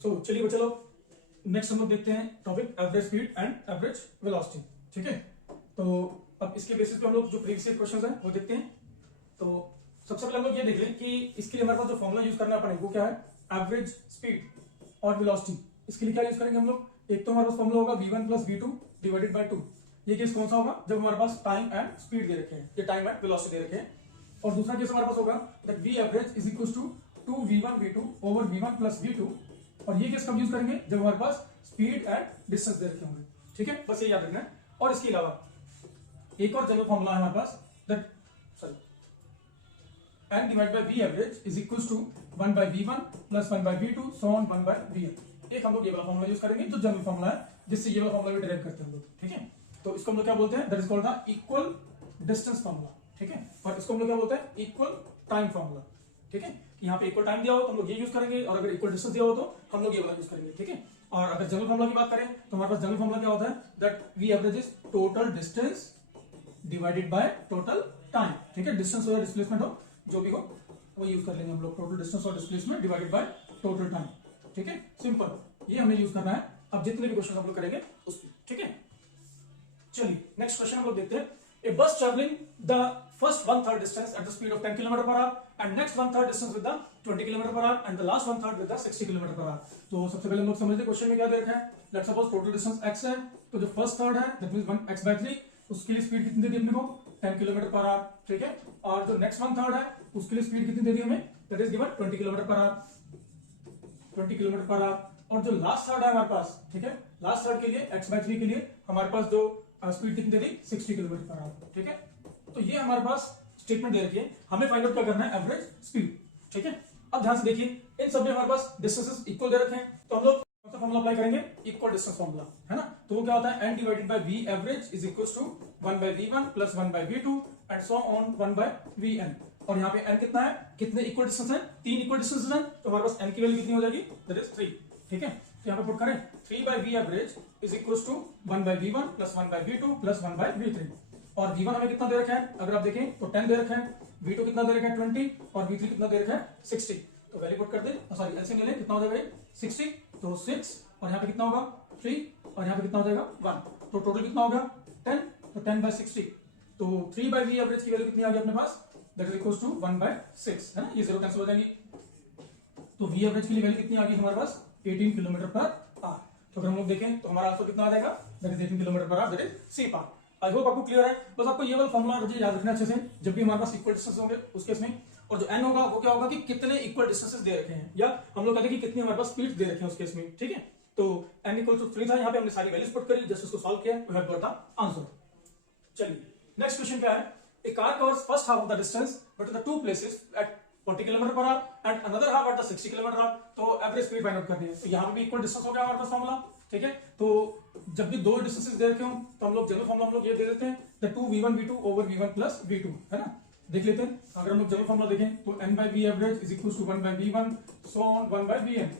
तो चलिए बच्चे लोग नेक्स्ट हम लोग देखते हैं topic average speed and average velocity. ठीक है, तो अब इसके बेसिस पे हम लोग जो प्रीवियस क्वेश्चंस हैं वो देखते हैं। तो सबसे पहले हम लोग ये देख लें कि इसके लिए हमारे पास जो फॉर्मूला यूज करना पड़ेगा वो क्या है, एवरेज स्पीड और वेलोसिटी। इसके लिए क्या यूज करेंगे हम लोग, एक तो हमारे पास फॉर्मूला होगा v1 plus v2 divided by 2। ये केस कौन सा होगा, जब हमारे पास टाइम एंड स्पीड दे रखे हैं, ये टाइम एंड वेलोसिटी दे रखे हैं। और दूसरा केस हमारे पास होगा that v average is equal to 2v1 v2 over v1 plus v2। और ये केस कब यूज करेंगे, जब हमारे पास स्पीड एंड डिस्टेंस दे रखे होंगे। ठीक है, बस ये याद रखना है। और इसके अलावा एक और जनरल फॉर्मूला है हमारे पास that n divide by v average is equal to 1 by v1 plus 1 by v2 so on 1 by vn। एक हम लोग ये वाला फॉर्मूला यूज करेंगे जो जनरल फॉर्मूला है, जिससे ये वाला फॉर्मूला भी डिराइव करते हैं हम लोग। ठीक है, तो इसको हम लोग क्या बोलते हैं, that is called the equal distance formula. ठीक है, और इसको हम लोग क्या बोलते हैं, इक्वल टाइम फॉर्मूला। ठीक है, यहाँ पे इक्वल टाइम दिया हो तो हम लोग ये यूज करेंगे, और अगर इक्वल डिस्टेंस दिया हो तो हम लोग ये वाला यूज करेंगे। ठीक है, और अगर जनरल फॉर्मूला की बात करें तो हमारे पास जनरल फॉर्मूला क्या होता है, that v average is total distance divided by total time. ठीक है, डिस्टेंस हो या डिस्प्लेसमेंट हो, जो भी हो वो यूज कर लेंगे हम लोग, टोटल डिस्टेंस और displacement divided by total time. ठीक है, सिंपल, ये हमें यूज करना है अब जितने भी क्वेश्चन हम लोग करेंगे उसमें। ठीक है, चलिए नेक्स्ट क्वेश्चन हम लोग देखते हैं। A bus traveling the first 1/3 distance at the speed of 10 km per hour and next 1/3 distance with the 20 km per hour and the last 1/3 with the 60 km per hour। तो सबसे पहले हम लोग समझते हैं क्वेश्चन में क्या दे रखा है। Let's suppose total distance x है, तो जो फर्स्ट थर्ड है दैट मींस 1x/3, उसके लिए स्पीड कितनी दे दी हमने को, 10 km per hour। ठीक है, और जो नेक्स्ट 1/3 है उसके लिए स्पीड कितनी दे दी हमें, that is given 20 km per hour, 20 km per hour। और जो लास्ट थर्ड है हमारे पास, ठीक है, लास्ट थर्ड के लिए x/3 के लिए हमारे पास जो स्पीड कितनी दे दी, 60 km per hour। ठीक है, तो ये हमारे पास स्टेटमेंट दे रखी है, हमें फाइंड आउट क्या करना है, एवरेज स्पीड। ठीक है, अब ध्यान से देखिए, इन सब में हमारे पास डिस्टेंसेस इक्वल दे रखे हैं, तो हम लोग कौन सा फॉर्मूला अप्लाई करेंगे, इक्वल डिस्टेंस फॉर्मूला, है ना। तो वो क्या होता है, n divided by v average is equal to 1 by v1 plus 1 by v2 and so on 1 by vn। और यहाँ पे n कितना है, कितने इक्वल डिस्टेंस है, 3 इक्वल डिस्टेंस है, तो हमारे पास n की वैल्यू कितनी हो जाएगी, दैट इज 3। ठीक है, तो यहाँ पे पुट करें 3 by v average is equal to 1 by v1 plus 1 by v2 plus 1 by v3। और v1 हमें कितना दे रखा है, अगर आप देखें तो 10 दे रखा है, v2 कितना दे रखा है 20, और v3 कितना दे रखा है 60। तो वैल्यू पुट कर दे, सॉरी एलसीएम ले लें, कितना हो जाएगा 60, तो 6, और यहाँ पे कितना होगा 3, और यहाँ पे कितना हो जाएगा 1, तो टोटल कितना हो गया 10, तो 10 बाय 60। तो 3 बाय v एवरेज की वैल्यू कितनी आ गई अपने पास, that is equal to 1 by 6, है ना, ये 0 कैंसिल हो जाएंगी। तो v एवरेज की वैल्यू कितनी आ गई हमारे पास, 18 किलोमीटर पर आवर। तो अगर हम लोग देखें तो हमारा आंसर कितना आ जाएगा, that is 18 kilometre per hour, that is C part. I hope आपको क्लियर है। बस आपको ये वाला फॉर्मूला याद रखना अच्छे से, जब भी हमारे पास इक्वल डिस्टेंस होंगे उस केस में। और जो n होगा वो क्या होगा कि कितने इक्वल डिस्टेंसेस दे रखे हैं, या हम लोग कहते हैं कि कितनी हमारे पास स्पीड दे रखे हैं उस केस में। ठीक है, तो n इक्वल टू 3 था, यहाँ पे हमने सारी वैल्यूज पुट करी, जस्ट उसको सॉल्व किया, we have got the answer. चलिए नेक्स्ट क्वेश्चन क्या है, a car covers first half of the distance between the two places at 40 km per hour and another half at the 60 km per hour। तो average speed find out करनी है, तो यहाँ पे भी इक्वल डिस्टेंस हो गया हमारे पास फॉर्मूला। ठीक है, तो जब भी दो डिस्टेंसेस दे रखे हो तो हम लोग जनरल फॉर्मूला हम लोग ये दे देते हैं, the 2v1 v2 over v1 plus v2, है ना। देख लेते हैं, अगर हम लोग जनरल फॉर्मूला देखें तो n by v average is equal to 1 by v1 so on 1 by vn।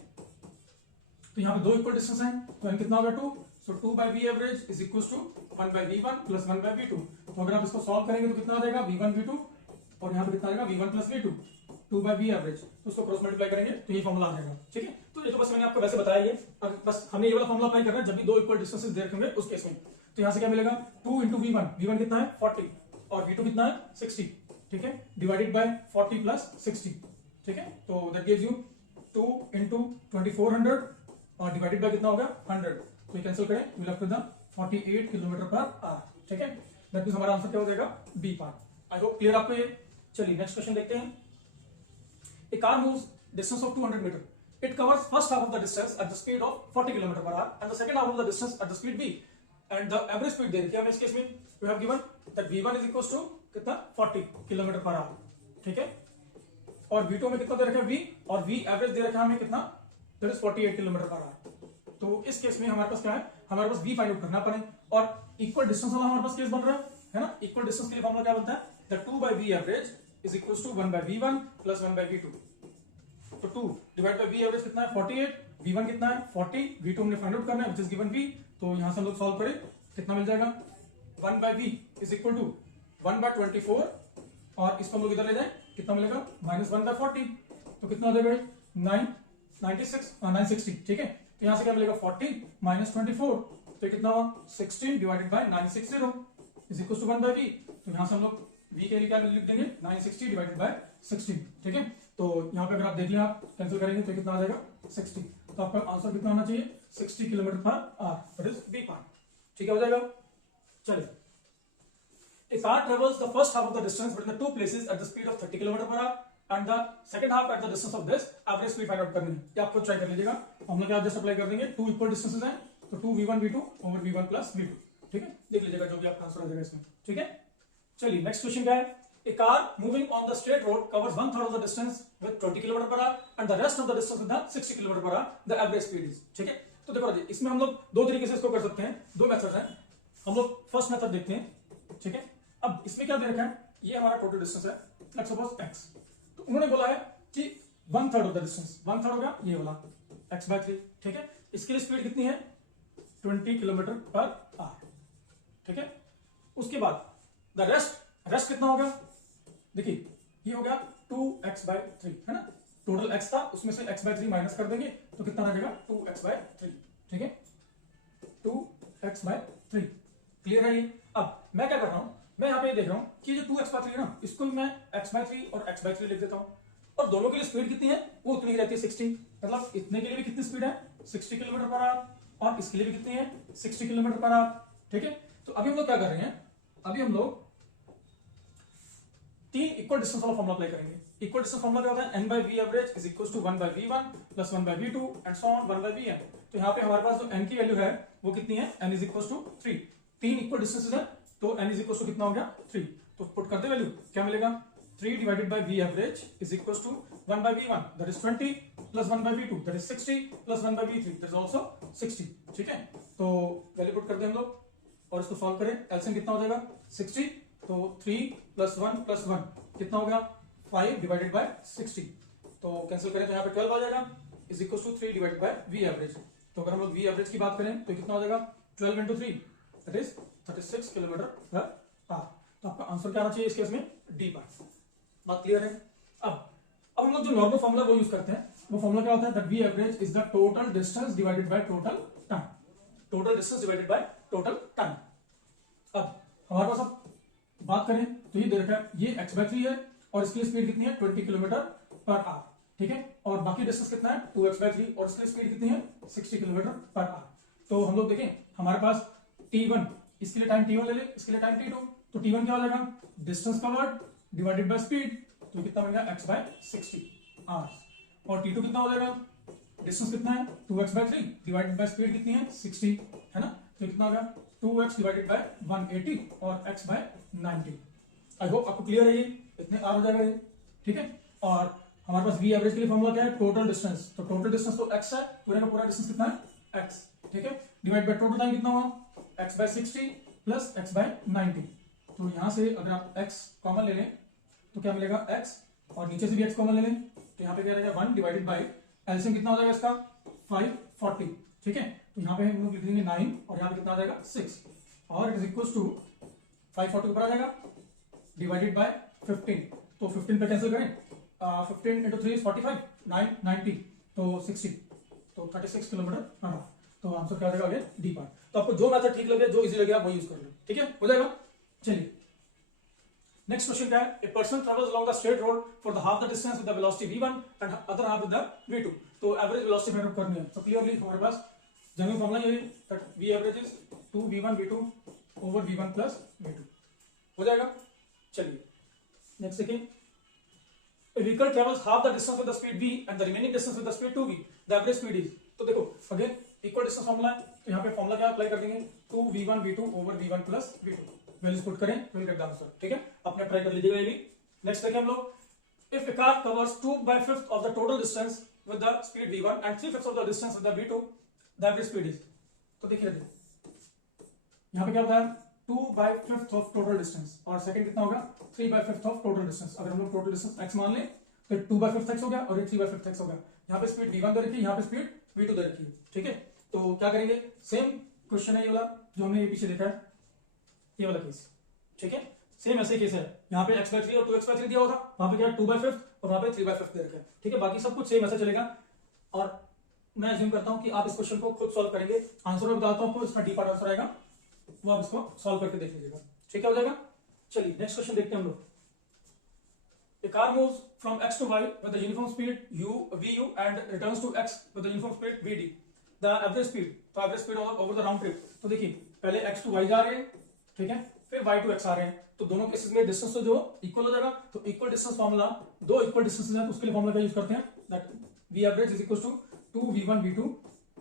तो यहाँ पे दो इक्वल डिस्टेंस हैं, तो n कितना होगा 2, so 2 by v average is equal to 1 by v1 plus 1 by v2। तो अगर आप इसको सॉल्व करेंगे तो कितना आ जाएगा v1 v2, और यहाँ पे कितना आएगा v1 plus v2, 2 by v average, तो उसको क्रॉस मल्टीप्लाई करेंगे तो ये फॉर्मूला आ जाएगा। ठीक है, तो ये तो बस मैंने आपको वैसे बताया, ये बस हमने ये वाला फॉर्मूला अप्लाई करना है जब भी दो इक्वल डिस्टेंसेस दे रखे होंगे उस केस में। तो यहाँ से क्या मिलेगा, 2 इंटू v1, v1 कितना है 40, और v2 कितना है 60। ठीक है, डिवाइडेड बाय 40 प्लस 60। ठीक है, तो दैट गिव्स यू 2 इंटू 2400, और डिवाइडेड बाय कितना होगा 100, तो ये कैंसिल करें, we left with the 48 kilometre per hour. ठीक है, दैट मींस हमारा आंसर क्या हो जाएगा, B part. I hope clear आपको ये। चलिए नेक्स्ट क्वेश्चन देखते हैं। A car moves distance of 200 meter. It covers first half of the distance at the speed of 40 km per hour and the second half of the distance at the speed v. And the average speed दे रखी है हमें इस case में, we have given that v1 is equals to कितना 40 km per hour। ठीक है, और v2 में कितना दे रखा है v, और v एवरेज दे रखा है हमें कितना, that is 48 km per hour। तो इस केस में हमारे पास क्या है, हमारे पास v फाइंड आउट करना पड़े, और इक्वल डिस्टेंस वाला हमारे पास केस बन रहा है ना। इक्वल डिस्टेंस के लिए फॉर्मूला क्या बनता है, that 2 by v average is equals to 1 by v1 plus 1 by v2। तो 2 डिवाइड बाय v एवरेज कितना है 48, v1 कितना है 40, v2 हमने फाइंड आउट करना है व्हिच इज गिवन v। तो यहां से हम लोग सॉल्व करें, कितना मिल जाएगा, 1 by v is equal to 1 by 24, और इसको हम लोग इधर ले जाएं, कितना मिलेगा -1 by 40, तो कितना हो जाएगा 9 960, ठीक है। तो यहां से क्या मिलेगा 40 माइनस 24, तो कितना हुआ 16 divided by 960 is equal to 1 by v। तो यहां से हम लोग v के लिए क्या लिख देंगे 960 डिवाइडेड बाय 16, ठीक है। तो यहां पे अगर आप देख लें, आप कैंसिल करेंगे तो कितना आ जाएगा 60। तो आपका आंसर कितना होना चाहिए 60 kilometre per hour, that is B part, ठीक है, हो जाएगा। चलिए, a car travels the first half of the distance between the two places at the speed of 30 km per hour and the second half at the distance of this, average speed find out करनी है। ये आपको try कर लीजिएगा, हम लोग क्या just apply कर देंगे, टू इक्वल डिस्टेंसेस हैं तो 2v1 v2 over v1 plus v2, ठीक है। देख लीजिएगा जो भी आपका आंसर आ जाएगा इसमें, ठीक है। चलिए नेक्स्ट क्वेश्चन क्या है, a car moving on the straight road covers 1/3 of the distance with 20 km per hour and the rest of the distance with the 60 km per hour, the average speed is, ठीक है। तो देखो जी, इसमें हम लोग दो तरीके से इसको कर सकते हैं, दो मेथड हैं। हम लोग फर्स्ट मेथड देखते हैं, ठीक है। अब इसमें क्या दे रखा है, ये हमारा टोटल डिस्टेंस है, लेट्स सपोज x। तो उन्होंने बोला है कि 1/3 ऑफ द डिस्टेंस, 1/3 हो गया ये वाला x/3, ठीक है। इसके लिए स्पीड कितनी है 20 किलोमीटर पर आवर, ठीक है। उसके बाद द रेस्ट कितना होगा, देखिए ये हो गया 2x/3, है ना। टोटल x था, उसमें से x/3 माइनस कर देंगे तो कितना आ जाएगा 2x/3, ठीक है, 2x/3, क्लियर है ये। अब मैं क्या कर रहा हूं, मैं यहाँ पे देख रहा हूं कि जो 2x/3 है ना, इसको मैं x/3 और x/3 लिख देता हूं, और दोनों के लिए स्पीड कितनी है वो उतनी ही रहती है 60, मतलब इतने के लिए भी कितनी स्पीड है 60 किलोमीटर पर आवर, और इसके लिए भी कितनी है 60 किलोमीटर पर आवर, ठीक है। तो अभी हम लोग क्या कर रहे हैं, अभी हम लोग तीन इक्वल डिस्टेंस वाला फॉर्मुला अप्लाई करेंगे। इक्वल डिस्टेंस फॉर्मुला क्या होता है, n by v average is equals to 1 by v1 plus 1 by v2 and so on 1 by vn। तो यहाँ पे हमारे पास जो n की वैल्यू है वो कितनी है, n is equals to 3। तीन इक्वल डिस्टेंसेस है तो n is equals to कितना हो गया 3। तो पुट करते वैल्यू क्या मिलेगा, 3 divided by v average is equals to 1 by v1 that is 20 plus 1 by v2 that is 60 plus 1 by v3 that is also 60, ठीक है। तो वैल्यू पुट करते हैं हम लोग और इसको सॉल्व करें, एलसीएम कितना हो जाएगा 60, तो 3 plus 1 plus 1 कितना हो गया 5 डिवाइडेड बाय 60, तो कैंसिल करें तो यहाँ पे 12 आ जाएगा is equal to 3 divided by V average. तो अगर हम लोग वी एवरेज की बात करें तो कितना हो जाएगा 12 into 3 that is 36 kilometre per our. तो आपका आंसर क्या आना चाहिए इस केस में डी पार्ट, बात क्लियर है। अब हम लोग जो नॉर्मल फॉर्मूला वो यूज करते हैं, वो फॉर्मूला क्या होता है, that V average is the total distance divided by total time, total distance divided by total time. अब हमारे पास अब बात करें तो ये दे रखा है, ये x/3 है और इसकी स्पीड कितनी है 20 किलोमीटर पर आवर, ठीक है। और बाकी डिस्टेंस कितना है 2x/3 और इसकी स्पीड कितनी है 60 किलोमीटर पर आवर। तो हम लोग देखें हमारे पास t1, इसके लिए टाइम t1 ले ले, इसके लिए टाइम t2, तो t1 क्या हो जाएगा distance covered divided by speed, तो कितना बनेगा x/60 आवर्स। और t2 कितना हो जाएगा, डिस्टेंस कितना है 2x/3 डिवाइडेड बाय स्पीड कितनी है 60, है ना। तो कितना हो गया 2x डिवाइडेड बाय 180 और x/90। आई होप आपको क्लियर है, ये इतने आर हो जाएगा ये, ठीक है। और हमारे पास वी एवरेज के लिए फॉर्मूला क्या है, टोटल डिस्टेंस, तो टोटल डिस्टेंस तो x है, पूरे का पूरा डिस्टेंस कितना है x, ठीक है, डिवाइड बाय टोटल टाइम कितना हुआ x/60 प्लस x/90। तो यहां से अगर आप x कॉमन ले लें तो क्या मिलेगा x, और नीचे से भी x कॉमन ले लें तो यहाँ पे क्या रहेगा 1 डिवाइडेड बाय एलसीएम कितना हो जाएगा इसका 540, ठीक है। तो यहाँ पे हम लोग लिख देंगे 9 और यहाँ पे कितना आ जाएगा 6, और इट इज इक्वल टू 540 ऊपर आ जाएगा डिवाइडेड बाय 15, तो 15 पे कैंसिल करें, 15 into 3 is 45, 9 90, तो 60, तो 36 किलोमीटर पर आवर। तो आंसर क्या आ जाएगा अगेन डी पार्ट। तो आपको जो मेथड ठीक लगे, जो इजी लगे आप वही यूज कर लो, ठीक है, हो जाएगा। चलिए नेक्स्ट क्वेश्चन क्या है, a person travels along the straight road for the half the distance with the velocity v1 and other half with the v2। तो एवरेज वेलोसिटी फाइंड आउट करनी है। तो क्लियरली हमारे पास जनरल फॉर्मूला ये है that v average is 2v1 v2 over v1 plus v2, हो जाएगा। चलिए नेक्स्ट देखिए, a vehicle travels half the distance with the speed v and the remaining distance with the speed 2v, the average speed is। तो देखो again equal distance formula है, तो यहाँ पे फॉर्मूला क्या अप्लाई कर देंगे 2v1 v2 over v1 plus v2, values put करें विल गेट द आंसर, ठीक है। अपने ट्राई कर लीजिएगा ये भी। नेक्स्ट देखिए हम लोग, if a car covers 2/5 of the total distance with the speed v1 and 3/5 of the distance with the v2, the average speed is। तो देखिए यहाँ पे क्या होता है 2/5 ऑफ टोटल डिस्टेंस, और सेकंड कितना होगा 3/5 ऑफ टोटल डिस्टेंस। अगर हम लोग टोटल डिस्टेंस x मान लें तो 2/5 x हो गया और ये 3/5 x हो गया। यहाँ पे स्पीड v1 दे रखी है, यहाँ पे स्पीड v2 दे रखी है, ठीक है। तो क्या करेंगे, सेम क्वेश्चन है ये वाला जो हमने ये पीछे देखा है, ये वाला केस, ठीक है, सेम ऐसे केस है। यहाँ पे x/3 और 2x/3 दिया हुआ था, वहां पे क्या 2/5 और वहां पे 3/5 दे रखा है, ठीक है। बाकी सब कुछ सेम ऐसा चलेगा। और मैं अज्यूम करता हूं कि आप इस क्वेश्चन को खुद सॉल्व करेंगे। आंसर में बताता हूं आपको, इसका डी पार्ट आंसर आएगा, वो आप इसको सॉल्व करके देख लीजिएगा। ठीक है, हो जाएगा। चलिए नेक्स्ट क्वेश्चन देखते हैं हम लोग। A car moves from x to y with the uniform speed vu and returns to x with the uniform speed vd. The average speed, तो average speed over the round trip, तो देखिए पहले x to y जा रहे हैं, ठीक है, फिर y to x आ रहे हैं, तो दोनों केसेस में डिस्टेंस तो जो इक्वल हो जाएगा। तो इक्वल डिस्टेंस फॉर्मूला, दो इक्वल डिस्टेंस है तो उसके लिए फॉर्मूला क्या यूज करते हैं, that v average is equals to 2v1 v2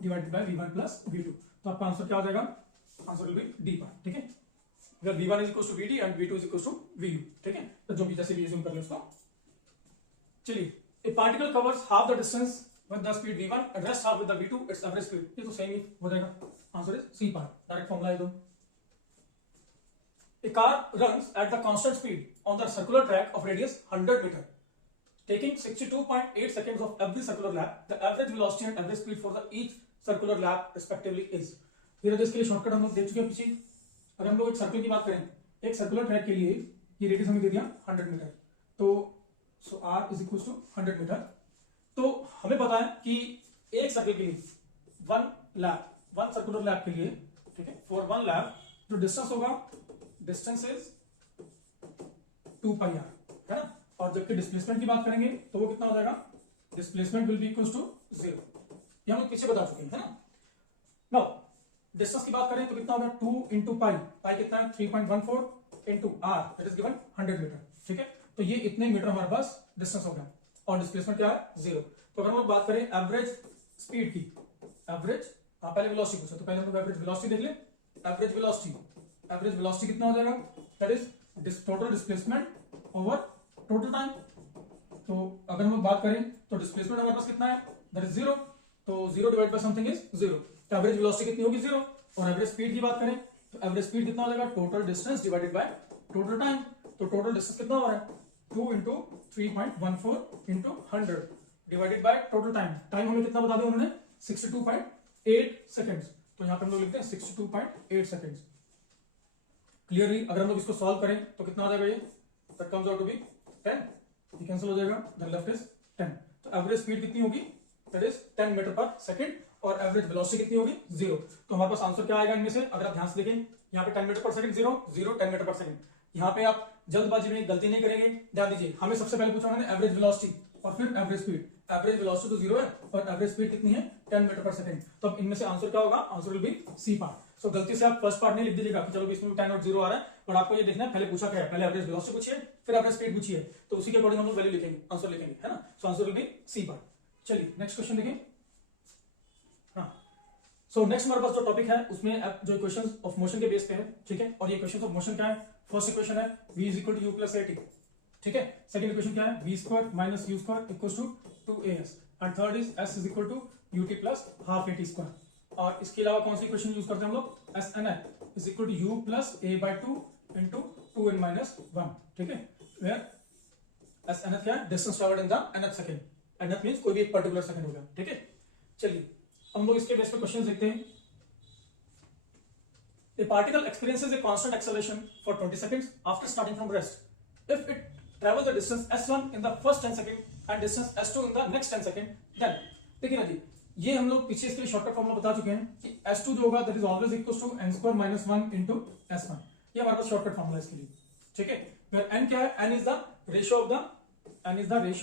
divided by v1 plus v2। तो आपका आंसर क्या हो जाएगा, answer will B D part. ठीक है, where v1 is equals to vd and v2 is equals to vu। ठीक है, तो जो भी जैसे भी assume कर ले उसको। चलिए, a particle covers half the distance with the speed v1 and rest half with the v2, its average speed, ये तो सेम ही हो जाएगा। Answer is C part, direct formula है दो। A car runs at the constant speed on the circular track of radius 100 meter, taking 62.8 seconds of every circular lap. The average velocity and average speed for the each circular lap respectively is। फिर इसके लिए shortcut हम लोग देख चुके हैं पीछे। अगर हम लोग एक सर्कल की बात करें, एक सर्कुलर ट्रैक के लिए ये रेडियस हमें दे दिया 100 मीटर, तो so r is equal to 100 metre. तो हमें पता है कि एक सर्कल के लिए वन सर्कुलर लैप के लिए, ठीक है, फॉर वन लैप जो डिस्टेंस होगा, डिस्टेंस इज 2 पाई r, है ना। और जबकि डिस्प्लेसमेंट की बात करेंगे तो वो कितना हो जाएगा, displacement will be equal to 0। ये हम लोग पीछे बता चुके हैं, है ना। नाउ डिस्टेंस की बात करें तो कितना होगा, 2 इंटू पाई, पाई कितना है 3.14 into R, that is given 100 metre. ठीक है, तो ये इतने मीटर हमारे पास डिस्टेंस हो गया और डिस्प्लेसमेंट क्या है 0। तो अगर हम लोग बात करें एवरेज स्पीड की, एवरेज, पहले वेलोसिटी पूछा तो पहले हम लोग एवरेज वेलोसिटी देख ले। एवरेज वेलोसिटी कितना हो जाएगा, that is total displacement over total time. तो अगर हम लोग बात करें तो डिस्प्लेसमेंट हमारे पास कितना है, दैट इज 0, तो 0 डिवाइड बाय समथिंग इज 0। तो एवरेज वेलोसिटी कितनी होगी 0। और एवरेज स्पीड की बात करें तो एवरेज स्पीड कितना हो जाएगा, total distance divided by total time. तो टोटल डिस्टेंस कितना हो रहा है, 2 into 3.14 into 100 divided by total time. Time हमें कितना बता दिया उन्होंने, 62.8 सेकेंड्स। तो यहाँ पे हम लोग लिखते हैं 62.8 सेकेंड्स। क्लियरली अगर हम लोग इसको सॉल्व करें तो कितना हो जाएगा, ये that comes out to be 10, ये कैंसिल हो जाएगा, द लेफ्ट इज 10। तो एवरेज स्पीड कितनी होगी, दैट इज 10 मीटर पर सेकेंड, और एवरेज वेलोसिटी कितनी होगी 0। तो हमारे पास आंसर क्या आएगा इनमें से, अगर आप ध्यान से देखें, यहाँ पे 10 metre per second 0 0 10 metre per second. यहाँ पे आप जल्दबाजी में गलती नहीं करेंगे, ध्यान दीजिए। हमें सबसे पहले पूछा उन्होंने एवरेज वेलोसिटी और फिर एवरेज स्पीड। एवरेज वेलोसिटी तो 0 है और एवरेज स्पीड कितनी है 10 मीटर पर सेकंड। तो अब इनमें से आंसर क्या होगा, answer will be C part. So गलती से आप फर्स्ट पार्ट नहीं लिख दीजिएगा कि चलो इसमें 10 और 0 आ रहा है, और आपको ये देखना है पहले पूछा क्या है, पहले एवरेज वेलोसिटी पूछिए फिर एवरेज स्पीड पूछिए, तो उसी के अकॉर्डिंग हम लोग वैल्यू लिखेंगे, आंसर लिखेंगे, है ना। So answer will be C part. चलिए नेक्स्ट क्वेश्चन देखें। हाँ, सो नेक्स्ट हमारे पास जो टॉपिक है उसमें जो इक्वेशंस ऑफ मोशन के बेस पे है, ठीक है। और ये इक्वेशंस ऑफ मोशन क्या है, फर्स्ट इक्वेशन है v is equal to u plus at, ठीक है। सेकंड इक्वेशन क्या है, v square minus u square equals to 2as, and third is s is equal to ut plus half at square. और इसके अलावा कौन सी equation use करते हैं हम लोग, snf is equal to u plus a by 2 into 2n minus 1, ठीक है। वेयर snf क्या है, distance travelled in the nth second, nth means कोई भी एक पर्टिकुलर सेकंड हो गया, ठीक है। चलिए हम लोग इसके बेस पे क्वेश्चन देखते हैं। A particle experiences a constant acceleration for 20 seconds after starting from rest. If it travels the distance s1 in the first 10 seconds and distance s2 in the next 10 seconds, then देखिए ना जी, ये हम लोग पीछे इसके लिए शॉर्टकट फॉर्मूला बता चुके हैं कि s2 जो होगा that is always equals to n square minus 1 into s1। ये हमारे पास शॉर्टकट फॉर्मूला है इसके लिए, ठीक है। वेयर n क्या है, n is the ratio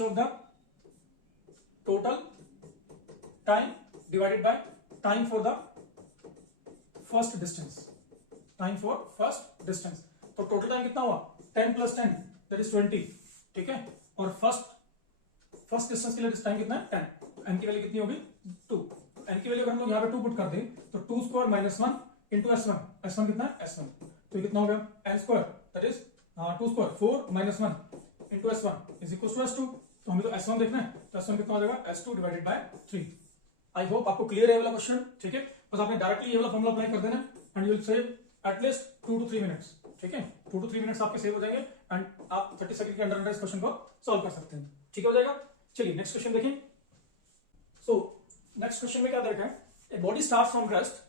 of the total time divided by time for the first distance, time for first distance. तो टोटल टाइम कितना हुआ 10 प्लस 10 दैट इज 20, ठीक है। और फर्स्ट डिस्टेंस के लिए टाइम कितना है 10, तो n की वैल्यू कितनी होगी 2। तो n की वैल्यू अगर हम लोग यहाँ पे 2 पुट कर दें तो 2 स्क्वायर माइनस 1 इंटू s1 कितना है s1, तो कितना हो गया n square that is 2 square 4 minus 1 into s1 is equal to s2। तो हमें तो s1 देखना है, तो s1 कितना हो जाएगा s2 divided by 3। I hope आपको क्लियर है वाला क्वेश्चन, ठीक है। बस आपने डायरेक्टली ये वाला फॉर्मूला अप्लाई कर देना and you will save at least 2 to 3 minutes, ठीक है। 2 to 3 मिनट्स आपके सेव हो जाएंगे एंड आप 30 सेकंड के अंदर इस क्वेश्चन को सॉल्व कर सकते हैं, ठीक हो जाएगा। चलिए नेक्स्ट क्वेश्चन देखें। सो नेक्स्ट क्वेश्चन में क्या दे रखा है, a body starts from rest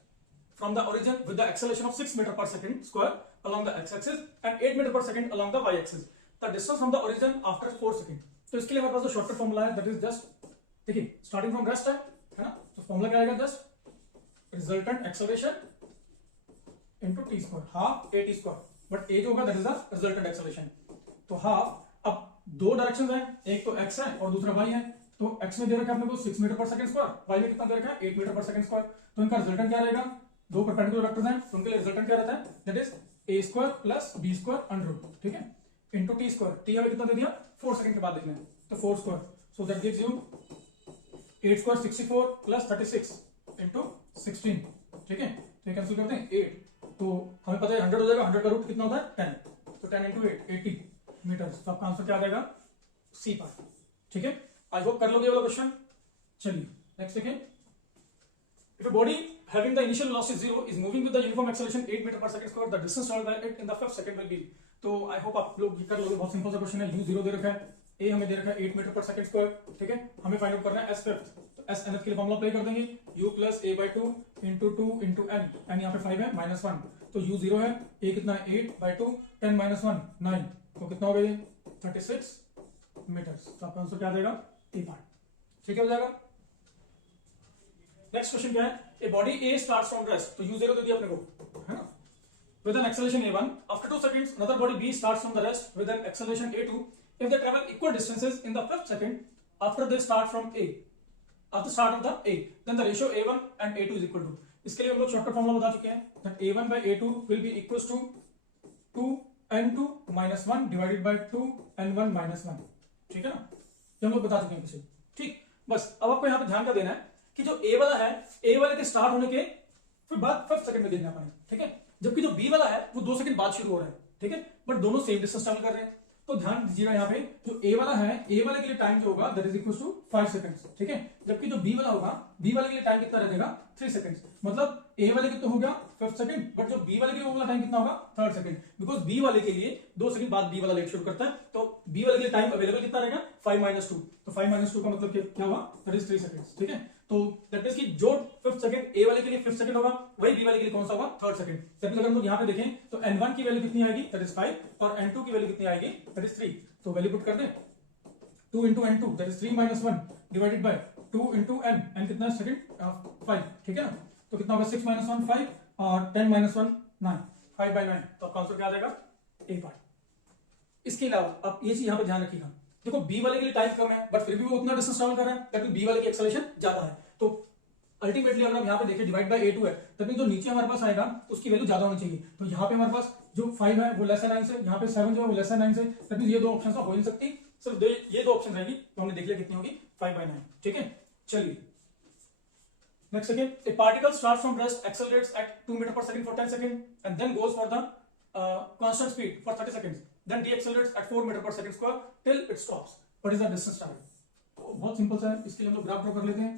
from the origin with the acceleration of 6 metre per second square along the x axis and 8 metre per second along the y axis. The distance from the origin after 4 second. तो इसके लिए हमारे पास जो shortcut formula है that is just देखिए starting from rest है ना, तो फॉर्मूला क्या आएगा, just resultant acceleration into t square, half a t square, but a जो होगा that is the resultant acceleration. तो हाफ, अब दो डायरेक्शंस हैं, एक तो x है और दूसरा y है, तो x में दे रखा है अपने को 6 metre per second square, y में कितना दे रखा है 8 मीटर पर सेकंड स्क्वायर, तो इनका रिजल्टेंट क्या रहेगा, दो परपेंडिकुलर वेक्टर्स हैं तो उनके लिए रिजल्टेंट क्या रहता है, that is a square plus b square under root, ठीक है, इनटू टी स्क्वायर, टी हमें कितना दे दिया 4 सेकंड के बाद देखना है, तो 4 square, so that gives you 8 square 64 plus 36 into 16, ठीक है, तो ये कैंसिल करते हैं 8, तो हमें पता है 100 हो जाएगा, 100 का रूट कितना होता है 10, तो 10 इंटू 8 80 मीटर, तो आपका आंसर क्या आ जाएगा सी पार्ट, ठीक है। आई होप कर लोगे ये वाला क्वेश्चन। चलिए नेक्स्ट देखें, if a body having the initial velocity 0 is moving with the uniform acceleration 8 meter per second square, the distance traveled by it in the fifth second will be, तो I hope आप लोग ये कर लोगे, बहुत simple सा question है, u0 दे रखा है, a हमें दे रखा है 8 मीटर पर सेकंड स्क्वायर, ठीक है, हमें फाइंड आउट करना है s फिफ्थ, तो s nth के लिए फॉर्मूला अप्लाई कर देंगे, u plus a by 2 into 2 into n, n यहाँ पे 5 है माइनस 1, तो u0 है, a कितना है 8 बाई 2, 10 माइनस 1 9, तो कितना हो गया 36 मीटर, तो आपका आंसर क्या आ जाएगा ए पार्ट, ठीक है, हो जाएगा। नेक्स्ट क्वेश्चन क्या है, a body A starts from rest, तो u0 दे दिया अपने को, है ना, with an acceleration a1, after 2 seconds another body b starts from the rest with an acceleration a2, if they travel equal distances in the fifth second after they start from a, after start of the a, then the ratio a1 and a2 is equal to, इसके लिए हम लोग shortcut formula बता चुके हैं, that a1 by a2 will be equals to 2n2 minus 1 divided by 2n1 minus 1, ठीक है ना, ये हम लोग बता चुके हैं किसी, ठीक, बस अब आपको यहाँ पे ध्यान क्या देना है कि जो a वाला है, a वाले के स्टार्ट होने के फिर बाद 5 सेकंड में देखना पड़ेगा, ठीक है, जबकि जो b वाला है वो 2 सेकंड बाद शुरू हो रहा है, ठीक है, बट दोनों सेम डिस्टेंस ट्रैवल कर रहे हैं, तो ध्यान दीजिएगा यहाँ पे जो a वाला है, a वाले के लिए टाइम जो होगा that is equal to 5 seconds, ठीक है, जबकि जो b वाला होगा, b वाले के लिए टाइम कितना रहेगा 3 सेकंड्स, मतलब a वाले के तो हो गया 5 सेकंड, बट जो b वाले के लिए वो वाला टाइम कितना होगा 3rd सेकंड, बिकॉज b वाले के लिए 2 सेकंड बाद b वाला लेट शुरू करता है, तो b वाले के लिए टाइम अवेलेबल कितना रहेगा 5 माइनस 2, तो 5 माइनस 2 का मतलब क्या हुआ दैट इज 3 सेकंड्स, ठीक है, तो दैट मींस कि जो 5th सेकंड a वाले के लिए 5th सेकंड होगा वही b वाले के लिए कौन सा होगा 3rd सेकंड, दैट मींस अगर हम लोग यहां पे देखें तो n1 की वैल्यू कितनी आएगी दैट इज 5 और n2 की वैल्यू कितनी आएगी दैट इज 3, तो वैल्यू पुट कर दें 2 into n2 that is 3 minus 1 divided by 2 into n कितना है सेकंड 5, ठीक है ना, तो कितना होगा 6 minus 1 5 और 10 minus 1 9, 5 by 9, तो आपका आंसर क्या आ जाएगा ए पार्ट। इसके अलावा आप ये चीज यहां पे ध्यान रखिएगा, देखो b वाले के लिए टाइम कम है बट फिर भी वो उतना डिस्टेंस ट्रैवल कर रहा है, दैट मींस b वाले की एक्सेलरेशन ज्यादा है, तो अल्टीमेटली अगर हम यहाँ पे देखें डिवाइड बाय a2 है, तब जो नीचे हमारे पास आएगा उसकी वैल्यू ज्यादा होनी चाहिए, तो यहाँ पे हमारे पास जो 5 है वो लेस देन 9 से, यहाँ पे 7 जो है वो लेस देन 9 से, तब ये दो ऑप्शन हो नहीं सकती, सिर्फ ये दो ऑप्शन रहेगी, तो हमने देख लिया कितनी होगी 5 by 9, ठीक है। चलिए next again, a particle starts from rest, accelerates at 2 metre per second for 10 second and then goes for the constant speed for 30 seconds, then decelerates at 4 metre per second square till it stops, what is the distance travelled, तो बहुत simple सा है, इसके लिए हम लोग graph draw कर लेते हैं।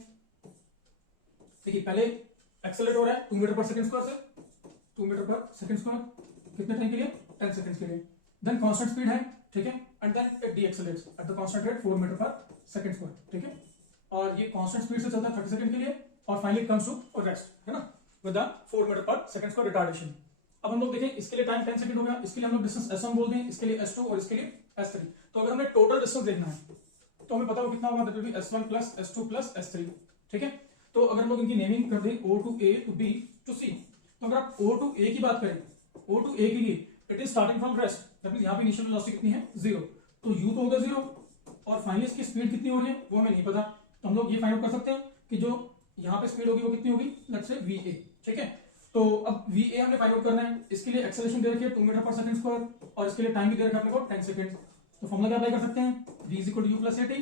देखिए पहले एक्सेलरेट हो रहा है 2 मीटर पर सेकंड स्क्वायर से 2 मीटर पर सेकंड स्क्वायर, कितने टाइम के लिए 10 सेकंड्स के लिए, देन कांस्टेंट स्पीड है, ठीक है, and then it decelerates at the constant rate 4 metre per second square, ठीक है, और ये कांस्टेंट स्पीड से चलता है 30 सेकंड के लिए और फाइनली कम्स टू रेस्ट, है ना, with the 4 metre per second square retardation. अब हम लोग देखें इसके लिए टाइम 10 सेकंड हो गया, इसके लिए हम लोग डिस्टेंस s1 बोलते हैं, इसके लिए s2 और इसके लिए s3, तो अगर हमने टोटल डिस्टेंस देखना है तो हमें पता होगा कितना होगा, that will be s1 plus s2 plus s3, ठीक है, तो अगर हम लोग इनकी नेमिंग कर दें O to A to B to C, तो अगर आप O to A की बात करें, O to A के लिए it is starting from rest, that means यहां पे इनिशियल वेलोसिटी कितनी है 0, तो U तो होगा 0 और फाइनली इसकी स्पीड कितनी हो रही है वो हमें नहीं पता, तो हम लोग ये फाइंड आउट कर सकते हैं कि जो यहां पे स्पीड होगी वो कितनी होगी, लेट्स से VA, ठीक है, तो अब VA हमने फाइंड आउट करना है, इसके लिए एक्सेलरेशन दे रखी है 2 मीटर पर सेकंड स्क्वायर और इसके लिए टाइम भी दे रखा है अपने को 10 सेकंड, तो फॉर्मूला क्या अप्लाई कर सकते हैं, V = U + AT,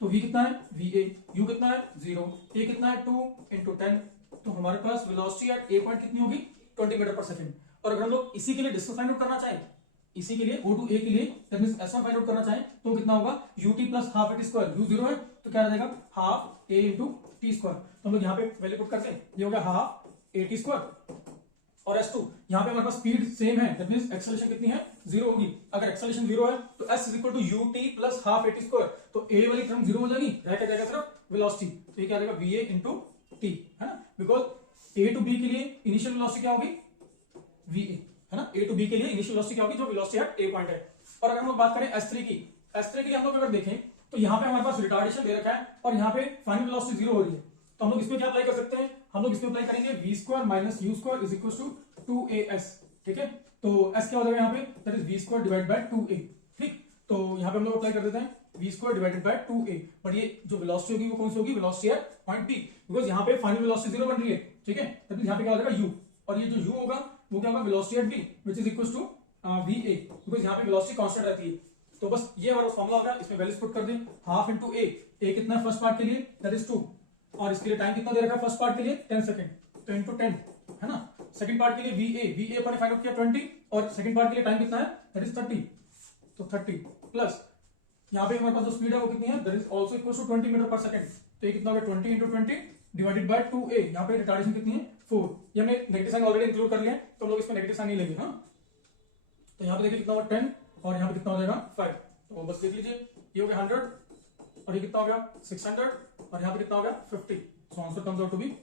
तो v कितना है VA, u कितना है 0, a कितना है 2 into 10, तो हमारे पास वेलोसिटी एट a पॉइंट कितनी होगी 20 मीटर पर सेकंड, और अगर हम लोग इसी के लिए डिस्टेंस फाइंड आउट करना चाहें, इसी के लिए O to A के लिए that means s1 find out करना चाहें तो कितना होगा ut plus half at square, u 0 है तो क्या आ जाएगा half a into t square, तो हम लोग यहाँ पे वैल्यू पुट करते हैं, ये हो गया हाफ at स्क्वायर और s2 यहाँ पे हमारे पास स्पीड सेम है, दैट मींस एक्सेलरेशन कितनी है 0 होगी, अगर एक्सेलरेशन 0 है तो s = ut plus half at square, तो a वाली टर्म 0 हो जाएगी, रह के जाएगा सिर्फ वेलोसिटी, तो ये क्या आ जाएगा VA into t, है ना, बिकॉज A to B के लिए इनिशियल वेलोसिटी क्या होगी VA, है ना, A to B के लिए इनिशियल वेलोसिटी क्या होगी जो वेलोसिटी एट A पॉइंट है, और अगर हम लोग बात करें S3 की, S3 के लिए हम लोग अगर देखें तो यहाँ पे हमारे पास रिटार्डेशन दे रखा है और यहाँ पे फाइनल वेलोसिटी 0 हो रही है, तो हम लोग इसमें क्या अप्लाई कर सकते हैं, हम लोग इसमें अप्लाई करेंगे v square minus u square is equal to 2as। ठीक है, तो s क्या हो जाएगा यहाँ पे, that is v square divide by 2a। ठीक, तो यहाँ पे हम लोग अप्लाई कर देते हैं v square divided by 2a, but ये जो वेलोसिटी होगी वो कौन सी होगी, velocity at point p, because यहाँ पे फाइनल वेलोसिटी 0 बन रही है। ठीक है, तब यहाँ पे क्या हो जाएगा u, और ये जो u होगा वो क्या होगा, velocity at v which is equal to va, because यहाँ पे वेलोसिटी कांस्टेंट रहती है। तो बस ये हमारा फॉर्मूला होगा, इसमें वैल्यूज पुट कर दें, हाफ इंटू a कितना है फर्स्ट पार्ट के लिए, दैट इज 2, और इसके लिए टाइम कितना दे रखा है फर्स्ट पार्ट के लिए 10 सेकंड, तो इंटू 10 है ना। सेकंड पार्ट के लिए va अपन ने फाइंड आउट किया 20, और सेकंड पार्ट के लिए टाइम कितना है, दैट इज 30, तो 30 प्लस यहाँ पे हमारे पास जो स्पीड है वो कितनी है, that is also equal to 20 metre per second, तो ये कितना होगा 20 इंटू 20 डिवाइडेड बाय 2a। यहाँ पे रिटार्डेशन कितनी है 4, ये हमने नेगेटिव साइन ऑलरेडी इंक्लूड कर लिया है, तो हम लोग इसमें नेगेटिव साइन नहीं लेंगे। हाँ, तो यहाँ पे देखिए कितना होगा 10, और यहाँ पे कितना हो जाएगा 5, तो बस देख लीजिए ये हो गया 100, और ये कितना हो गया 600, और यहाँ पे कितना हो गया 50, so answer comes out to be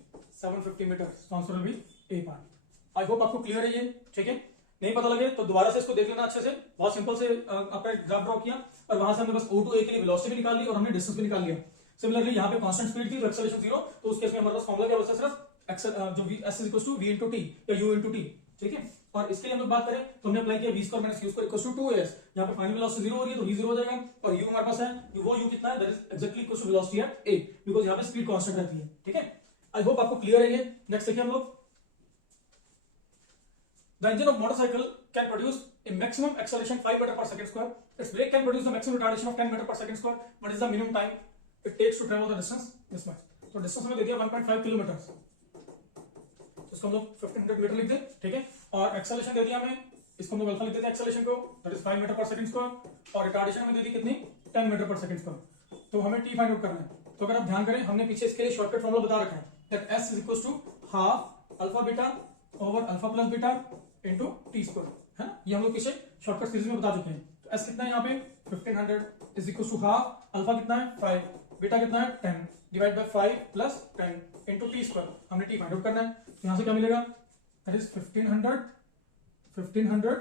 750 metre, so answer will be A part. I hope आपको क्लियर है ये। ठीक है, नहीं पता लगे तो दोबारा से इसको देख लेना अच्छे से, बहुत सिंपल से आपने ग्राफ ड्रॉ किया और वहां से हमने बस O2A के लिए वेलोसिटी भी निकाल ली और हमने डिस्टेंस भी निकाल लिया। सिमिलरली यहाँ पे कांस्टेंट स्पीड थी तो एक्सेलरेशन 0, तो उस केस में हमारे पास फॉर्मूला क्या बचा, सिर्फ जो s is equal to v into T या u इंटू टी। ठीक है, और इसके लिए हम लोग बात करें तो हमने अप्लाई किया v square minus u square equal to 2as, यहाँ पे फाइनल वेलोसिटी 0 हो रही है तो v 0 हो जाएगा, और u हमारे पास है, वो u कितना है, that is exactly equal to velocity at a, because यहाँ पे स्पीड कांस्टेंट रहती है। ठीक है, आई होप आपको क्लियर है ये। नेक्स्ट देखिए हम लोग, the engine of motorcycle can produce a maximum acceleration 5 meter per second square. Its brake can produce the maximum retardation of 10 meter per second square. What is the minimum time it takes to travel the distance? This much. तो distance हमें दे दिया 1.5 kilometre, तो इसको हम लोग 1500 metre लिख दें। ठीक है, और एक्सेलरेशन दे दिया हमें, इसको हम लोग अल्फा लिख देते हैं एक्सेलरेशन को, that is 5 metre per second square, और रिटार्डेशन में दे दी कितनी 10 मीटर पर सेकंड स्क्वायर। तो हमें टी फाइंड आउट करना है, तो अगर आप ध्यान करें हमने पीछे इसके लिए शॉर्टकट फॉर्मूला बता रखा है, that s is equal to half alpha beta over alpha plus beta into T square, है ना, ये हम लोग पीछे शॉर्टकट सीरीज में बता चुके हैं। तो s कितना है यहाँ पे 1500 is equal to half, alpha कितना है 5, बीटा कितना है 10 divide by 5 plus 10 into T square, हमने टी फाइंड आउट करना है। तो यहाँ से क्या मिलेगा, दैट इज 1500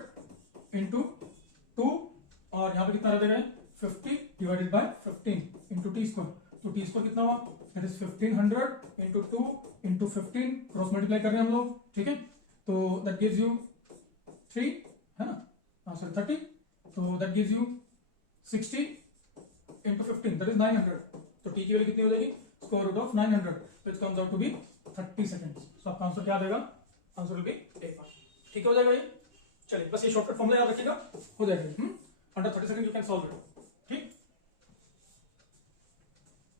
इंटू 2, और यहाँ पे कितना रह जाएगा 50 divided by 15 into T square, तो टी स्क्वायर कितना हुआ, that is 1500 into 2 into 15, cross multiply कर रहे हैं हम लोग। ठीक है, तो दैट गिव्स यू 3, है ना, आंसर 30, तो that gives you 60 into 15, that is 900, तो टी की वैल्यू कितनी हो जाएगी, square root of 900, which comes out to be 30 seconds. So आपका आंसर क्या आ जाएगा, answer will be A part. ठीक हो जाएगा ये, चलिए बस ये शॉर्टकट फॉर्मूला याद रखिएगा, हो जाएगा। Under 30 second you can solve it. ठीक,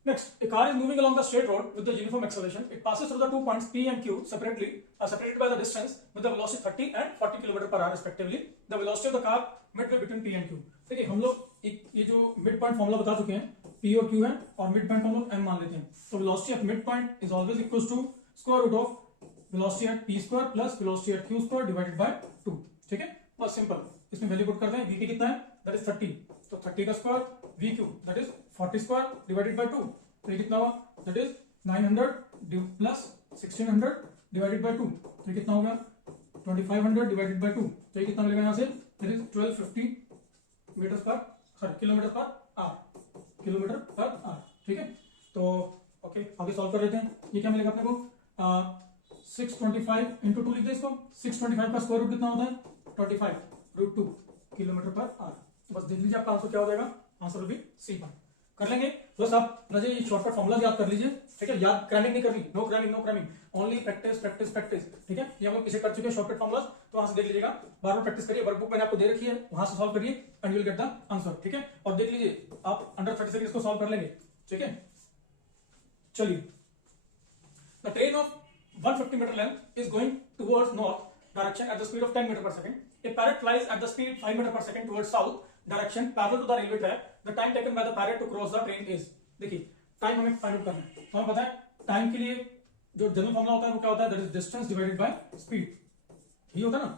next, a car is moving along the straight road with the uniform acceleration. It passes through the 2 points P and Q separately, separated by the distance with the velocity 30 and 40 km per hour respectively. The velocity of the car midway between P and Q. देखिए हम लोग ये जो mid point formula बता चुके हैं, P और Q है, और मिड पॉइंट हम लोग M मान लेते हैं, तो velocity at mid point is always equals to square root of velocity at P square plus velocity at Q square divided by 2. ठीक है, बस सिंपल, इसमें वैल्यू पुट कर दें, V कितना है, दैट इज 30, तो 30 का square, VQ that is 40 square divided by 2, तो ये कितना हुआ, that is 900 plus 1600 divided by 2, तो ये कितना हो गया 2500 डिवाइडेड बाय 2, तो ये कितना मिलेगा यहाँ से, दैट इज 1250 मीटर पर kilometre per our, kilometre per hour. ठीक है, तो ओके आगे सॉल्व कर लेते हैं। ये क्या मिलेगा अपने को 625 इंटू 2 लिख दे इसको, 625 का स्क्वायर रूट कितना होता है 25 रूट 2 किलोमीटर पर आवर। बस देख लीजिए आपका आंसर क्या हो जाएगा, answer will be C part. कर लेंगे, बस आप ये शॉर्टकट फॉर्मूला याद कर लीजिए। ठीक है, याद क्रैमिंग नहीं करनी, no cramming, no cramming, only practice practice practice. ठीक है, ये हम लोग पीछे कर चुके हैं शॉर्टकट फॉर्मूलाज, तो वहां से देख लीजिएगा, बार बार प्रैक्टिस करिए, वर्कबुक मैंने आपको दे रखी है, वहां से सॉल्व करिए and you will get the answer. ठीक है, और देख लीजिए आप अंडर 30 सेकंड इसको सॉल्व कर लेंगे। ठीक है, चलिए, the train of 150 metre length is going towards north direction at the speed of 10 metre per second. A parrot flies at the speed 5 metre per second towards south direction parallel to the railway track. The time taken by the parrot to cross the train is, देखिए time हमें find out करना है, तो हमें पता है time के लिए जो जनरल फॉर्मूला होता है वो क्या होता है, that is distance divided by speed, ये होता है ना।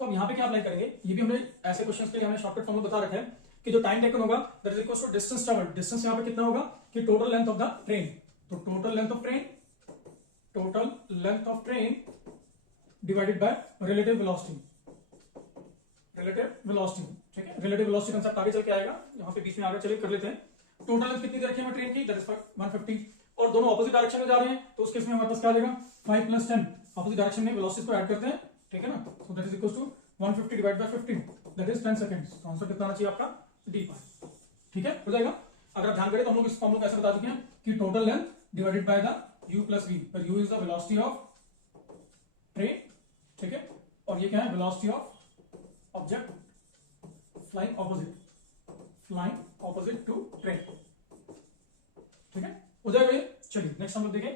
तो अब यहाँ पे क्या अप्लाई करेंगे, ये भी हमने ऐसे क्वेश्चंस के लिए हमें शॉर्टकट फॉर्मूला बता रखा है कि जो टाइम टेकन होगा that is equal to distance travelled. Distance यहाँ पे कितना होगा कि total length of the train, तो total length of train divided by relative velocity, ठीक है, रिलेटिव वेलोसिटी कंसेप्ट आगे चल के आएगा, यहाँ पे बीच में आगे चलिए कर लेते हैं। टोटल लेंथ कितनी दे रखी है हमें ट्रेन की, दैट इज 150, और दोनों ऑपोजिट डायरेक्शन में जा रहे हैं, तो उस केस में हमारे पास क्या आ जाएगा 5 + 10, ऑपोजिट डायरेक्शन में वेलोसिटी को ऐड करते हैं, ठीक है ना। So that is equal to 150 divide by 15, that is 10 seconds. तो आंसर कितना आना चाहिए आपका d5, ठीक है, हो जाएगा। अगर आप ध्यान करें तो हम लोग इस फॉर्मूला को ऐसे बता चुके हैं कि total length divided by the u + v, पर u is the velocity of train, ठीक है, और ये क्या है velocity of object flying opposite to train, ठीक है, हो जाएगा ये। चलिए नेक्स्ट हम लोग देखें